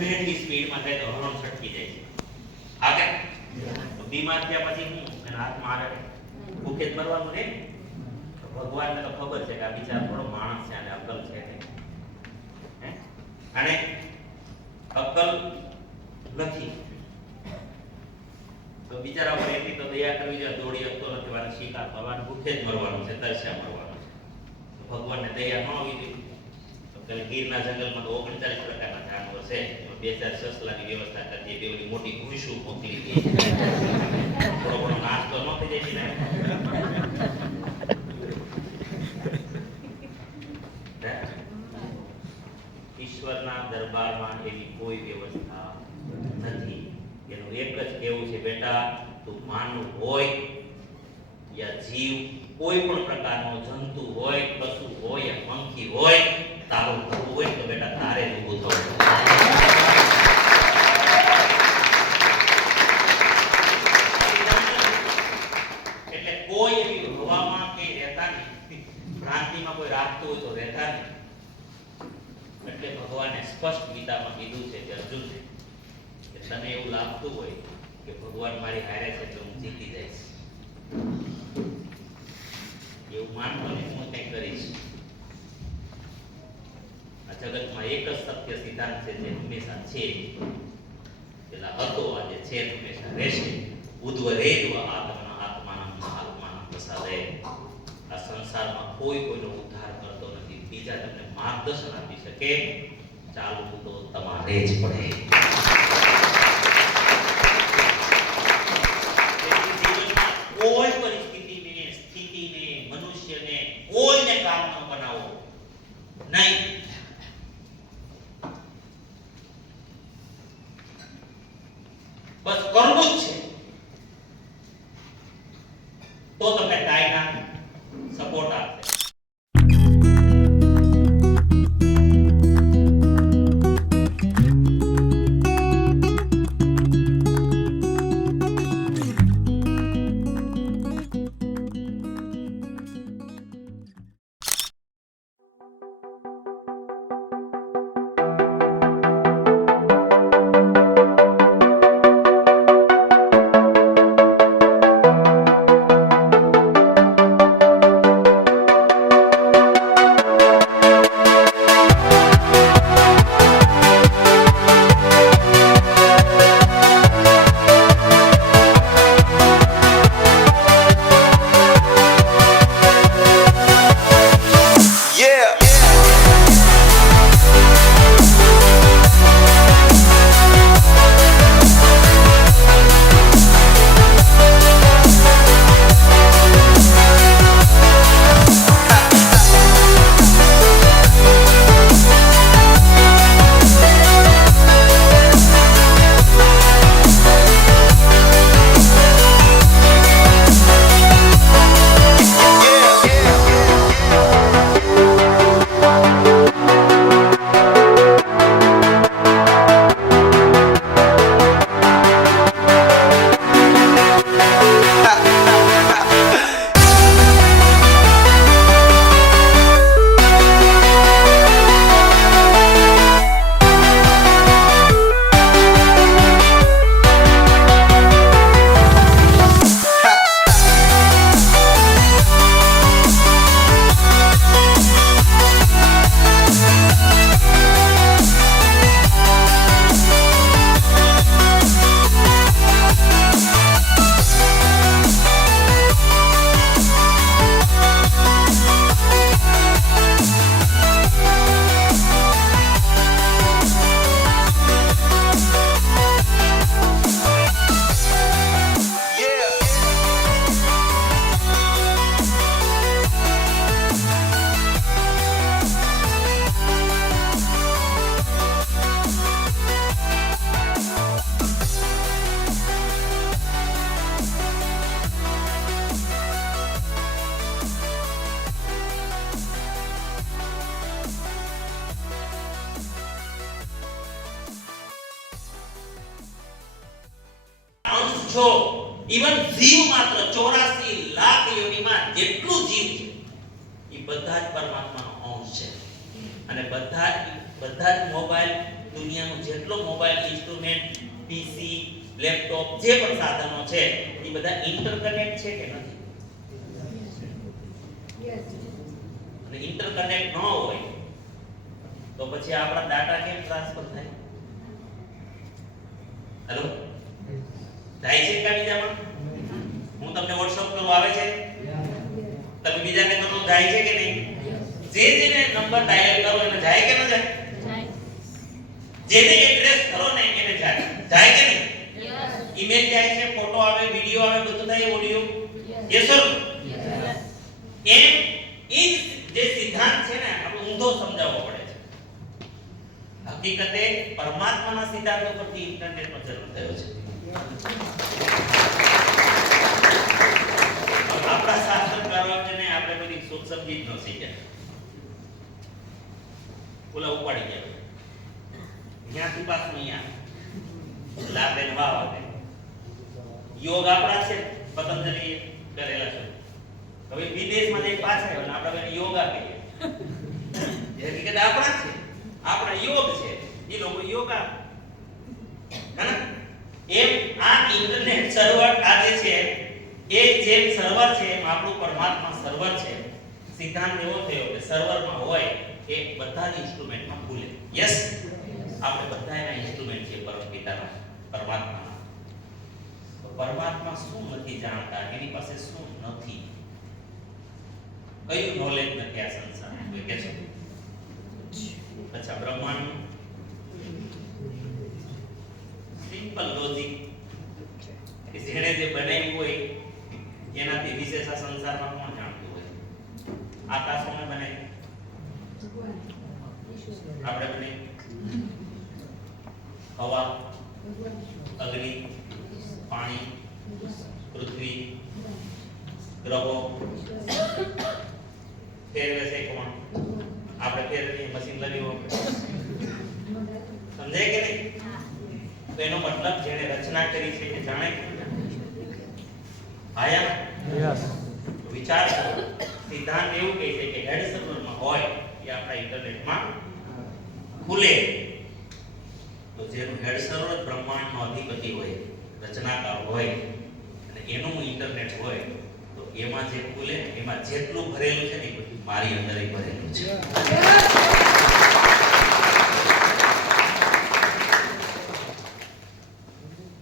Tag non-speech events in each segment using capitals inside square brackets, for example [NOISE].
એટલી સ્પીડમાં થાય તો હરણ છટકી જાય છે. આગળ બીમાર થયા પછી હું? એના હાથ મારે. ભૂખે મરવાનું નહીં ભગવાનને તો ખબર છે કે આ બિચારો થોડો માણસ છે અને અક્કલ છે હે? અને અક્કલ નથી. તો બિચારા પર એટલી તો દયા કરવી જોઈએ, દોડી શકતો નથી વારે શિકાર કરવાનું, ભૂખે જ મરવાનું છે, તરસ્યા મરવાનું છે. ભગવાનને દયા ન આવી જોઈએ. તો ગીરના જંગલમાં તો ઓગણચાલીસ પ્રકારના જાનવર છે બે ચાર સસલાની વ્યવસ્થા કરતી બે બધી મોટી ભૂસું મોકલી દે થોડો ઘણો નાસ્તો ન થઈ ને ઈશ્વરના દરબારમાં એવી કોઈ વ્યવસ્થા નથી. એનું એક જ કહેવું છે, બેટા, તું માનવ હોય યા જીવ કોઈ પણ પ્રકારનો જંતુ હોય, પશુ હોય યા પંખી હોય તારું થવું હોય તો બેટા તારે ઊભું થવું કોઈ રહેતા હોય તો રહેતા નહીં. એટલે ભગવાને સ્પષ્ટ ગીતામાં કીધું છે કે અર્જુનને કે તને એવું લાગતું હોય કે ભગવાન મારી હારે છે હું જીતી જઈશ. એવું માનતો ને હું કંઈ કરીશ. જગતમાં એક જ સત્ય સિદ્ધાંત છે જે હંમેશા છે પેલા હતો, આજે છે હંમેશા રહેશે. ઉદ્વરેદ્વ આત્મા આત્માના મહાત્માના પ્રસાદે આ સંસારમાં કોઈ કોઈનો ઉદ્ધાર કરતો નથી. બીજા તમને માર્ગદર્શન આપી શકે. ચાલવું તો તમારે જ પડે તેથી જીવનમાં કોઈ પરિસ્થિતિને સ્થિતિને મનુષ્યને કોઈને કામ ન બનાવો નહીં બસ કરવું જ છે તો તમને ડાયના સપોર્ટ આપશે. ઇવન જીવ માત્ર 84 લાખ યોનિમાં જેટલું જીવ છે, એ બધા જ પરમાત્માનો અંશ છે. અને બધા જ બધા જ મોબાઈલ, દુનિયાનું જેટલો મોબાઈલ ઇન્સ્ટ્રુમેન્ટ પીસી લેપટોપ, જે પણ સાધનો છે, એ બધા ઇન્ટરકનેક્ટ છે કે નથી? અને ઇન્ટરકનેક્ટ ન હોય, તો પછી આપણા ડાટા કેમ ટ્રાન્સફર થાય? હેલો જાય છે કે બીજામાં? હું તમને WhatsApp કરું આવે છે? તમે બીજાને કરો જાય છે કે નહીં? જે જેને નંબર ડાયલ કરો એને જાય કે ન જાય? જેને એડ્રેસ કરો ને એને જાય. જાય કે નહીં? ઈમેલ જાય છે ફોટો આવે વિડિયો આવે બધું થાય ઓડિયો યસ સર એમ એ જ સિદ્ધાંત છે ને આપણે ઊંધો સમજાવવો પડે છે. હકીકતે પરમાત્માના સિદ્ધાંતો પરથી ઇન્ટરનેટનો જન્મ થયો છે. આપણા આપણે ઓલા ઉપાડી ગયા. ત્યાંથી પાછું અહીંયા. લાભે ને વાવ આવે યોગ આપણા છે, પતંજલિ કરેલા છે. હવે વિદેશમાં જઈ પાછા આવ્યો આપણે એને યોગા કહીએ એ હકીકત આપણા છે. આપણા યોગ છે. એ લોકો યોગા હે એમ આ ઇન્ટરનેટ સર્વર આજે છે, એ જે સર્વર છે, એમ આપણું પરમાત્મા સર્વર છે. સિદ્ધાંત એવો થયો કે સર્વરમાં હોય એ બધા જ ઇન્સ્ટ્રુમેન્ટમાં ભૂલે યસ આપણે બધા એના ઇન્સ્ટ્રુમેન્ટ છે, પરમ પિતાના, પરમાત્માના. પરમાત્મા શું નથી જાણતા? એની પાસે શું નથી? કયું નોલેજ નથી આ સંસારમાં? કહે છે? અચ્છા બ્રહ્માંડ સિમ્પલ લોજિક કે જે બનાવ્યું હોય એનાથી વિશેષ આ સંસારમાં કોણ જાણતું હોય? આકાશ કોણે બને. આપણે બને. હવા, અગ્નિ, પાણી, પૃથ્વી, ગ્રહો. ફેરવે છે કોણ? આપણે ફેરવીએ મશીન લગાવ્યું સમજાય કે નહીં? તો એનો મતલબ જેણે રચના કરી છે કે જાણે? આયા વિચાર કરો. સિદ્ધાંત એવું કહે છે કે હેડ સર્વરમાં હોય એ આપણા ઇન્ટરનેટમાં ખુલે. તો જેનું હેડ સર્વર બ્રહ્માંડનો અધિપતિ હોય રચનાકાર હોય અને એનું ઇન્ટરનેટ હોય તો એમાં જે ખુલે એમાં જેટલું ભરેલું છે ને એ બધું મારી અંદર ભરેલું છે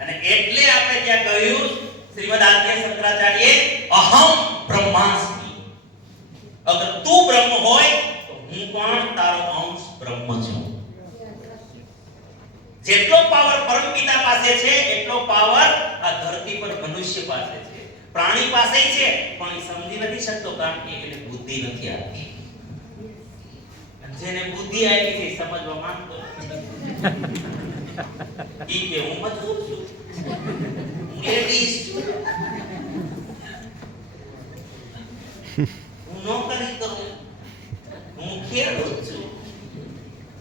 અને એટલે આપણે ત્યાં કહ્યું શ્રીમદ આદ્ય શંકરાચાર્ય અહમ બ્રહ્માસ્મિ અગર તું બ્રહ્મ હોય તો હું પણ તારો અંશ બ્રહ્મ છું જેટલો પાવર પરમપિતા પાસે છે, એટલો પાવર આ ધરતી પર મનુષ્ય પાસે છે. પ્રાણી પાસે છે, પણ સમજી નથી શકતો કારણ કે એને બુદ્ધિ નથી આપી. જેને બુદ્ધિ આવી છે સમજવા માંગતો ઈ કે, હું મજબૂત છું. લેડીઝ છું. હું નોકરી કરું. હું ખેડૂત છું.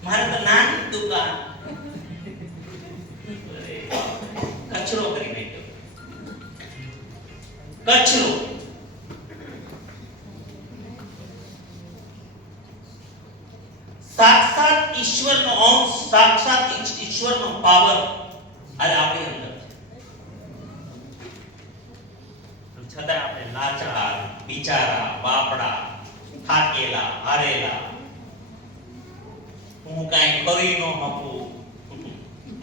મારે તો નાની દુકાન કચરો કરી નાખ્યો. કચરો. સાક્ષાત ઈશ્વરનો અંશ, સાક્ષાત ઈશ્વરનો પાવર આજે આપણી અંદર છતાં આપણે લાચાર, બિચારા બાપડા થાકેલા, હારેલા, હું કાંઈ કરી ન શકું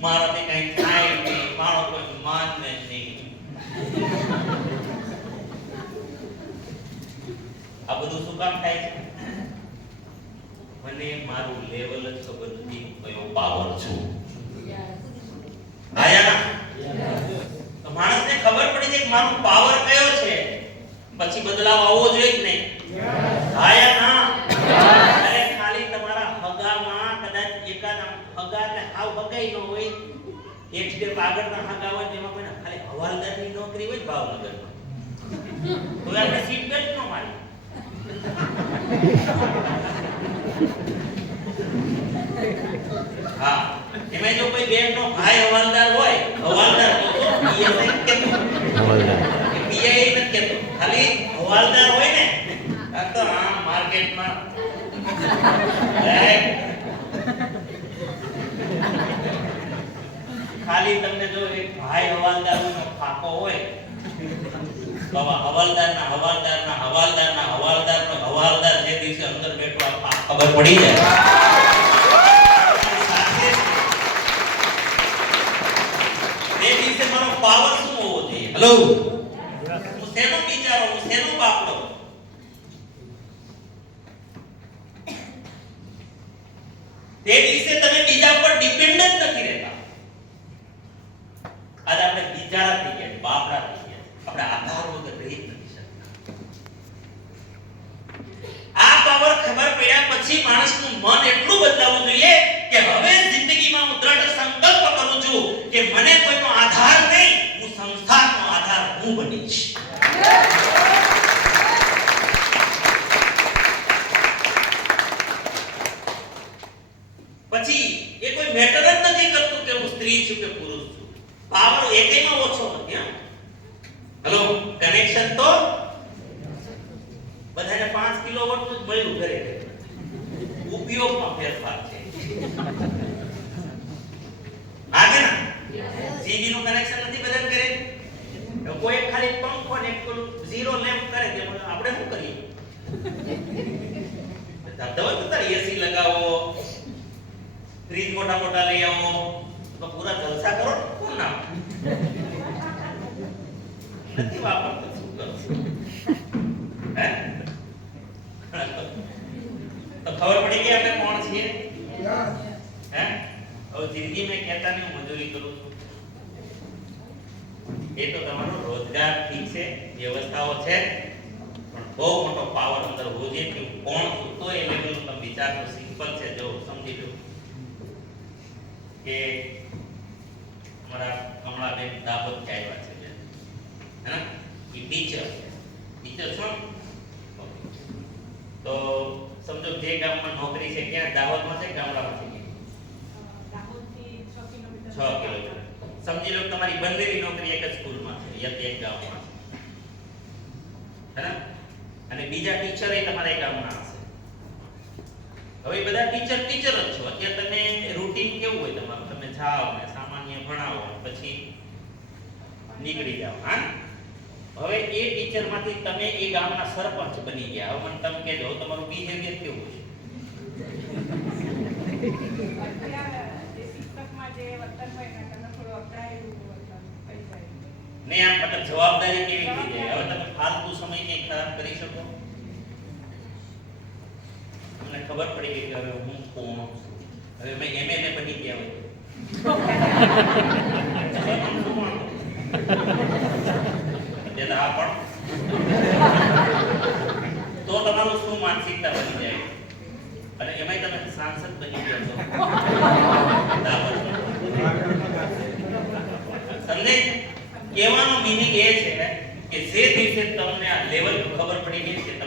મારાથી કાંઈ થાય નહીં મારો માનને નહીં આ બધું શું કામ થાય છે મને મારું લેવલ જ ખબર નથી કયો પાવર છું. આયા તો માણસને ખબર પડી છે કે મારો પાવર કયો છે? પછી બદલાવ આવવો જોઈએ કે નહીં? આયા ના? અરે ખાલી તમારા હગામાં કદાચ એકાદ હગા ને હાવ હગાઈ ન હોય એક સ્ટેપ આગળના હગા હોય તેમાં કોઈને ખાલી હવાલદારની નોકરી હોય ભાવનગર ભાવનગરમાં. તો આપણે સીટ બેલ્ટ નો મારી હા એમાં જો કોઈ બેનનો ભાઈ હવાલદાર હોય હવાલદાર તો PSI કેતો પીઆઈ નથી કેતો. ખાલી હવાલદાર હોય ને તો આ માર્કેટમાં ડાયરેક્ટ ખાલી તમને જો એક ભાઈ હવાલદારનો ફાકો હોય હવાલદાર ના હવાલદાર ના હવાલદાર ના હવાલદાર જે દિવસે અંદર બેઠો ખબર પડી જાય. તે દિવસે મારો પાવર શું હોવો જોઈએ? હેલો હું શેનો બિચારો હું શેનો બાપડો તે દિવસે તમે બીજા પર ડિપેન્ડ જ નથી રહેતા આજે આપણે બિચારા થઈ ગયા બાપડા થઈ ગયા આપણે આધાર વગર રહી નથી શકતા. આ પાવર ખબર પડ્યા પછી માણસનું મન એટલું બદલાવવું જોઈએ કે હવે જિંદગીમાં હું દ્રઢ સંકલ્પ કરું છું કે મને કોઈનો આધાર નહીં, હું સંસ્થાનો આધાર હું બનીશ. પછી એ કોઈ મેટર જ નથી કરતું કે હું સ્ત્રી છું કે પુરુષ છું. પાવર એકેયમાં ઓછો નથી હેલો કનેક્શન તો બધાને 5 કિલોવોટ જ મળ્યું ઘરે ઉપયોગમાં ફેરફાર છે. લાગે ના? સીબી નું કનેક્શન નથી બધાને તો કોઈ ખાલી પંખો ને પેલું ઝીરો લેમ્પ કરે કે આપણે શું કરીએ? ધબધબ એસી લગાવો ફ્રીજ મોટા મોટા લઈ આવો. તો પૂરા જલસા કરો કોણ ના નથી વાપરતો, શું કરો? તો ખબર પડી ગઈ આપણે કોણ છીએ? હવે જિંદગી મેં કહેતા નહીં મજૂરી કરું છું. એ તો તમારો રોજગાર ઠીક છે, વ્યવસ્થાઓ છે, પણ બહુ મોટો પાવર અંદર હોવો જોઈએ કે કોણ છું, તો એ લેવલનું તમે વિચાર સિમ્પલ છે, જો સમજી લો. કે અમારા કમળાબેન દાહોદથી આવ્યા છે. હે એ ટીચર ટીચર છો? તો સમજો જે ગામમાં નોકરી છે ક્યાં? દાહોદમાં છે ગામડામાં છે છ કિલોમીટર. સમજી લો તમારી બંનેની નોકરી એક જ સ્કૂલમાં છે યા એક ગામમાં. છે હે અને બીજા ટીચર એ તમારા ગામમાં હશે. હવે બધા ટીચર ટીચર જ છો. અત્યારે તમે રૂટીન કેવું હોય તમારું? તમે જાઓ ને સામાન્ય ભણાવો, પછી નીકળી જાઓ, હા હવે એ ટીચરમાંથી તમે એ ગામના સરપંચ બની ગયા. હવે મને તમે કહેજો તમારું બિહેવિયર કેવું છે ને આમ મતલબ જવાબદારી કેવી રીતે હવે તમે ફાલતુ સમય ને ખરાબ કરી શકો? મને ખબર પડી ગઈ કે હવે હું કોણ હવે મેં એમએલએ બની ગયા હોય [LAUGHS] તો શું માનસિકતા બની જાય અને એમાંય તમે સાંસદ બની ગયા છો બરાબર. સમજે કહેવાનો મિનિંગ એ છે કે જે દિવસે તમને આ લેવલ ખબર પડી ગઈ છો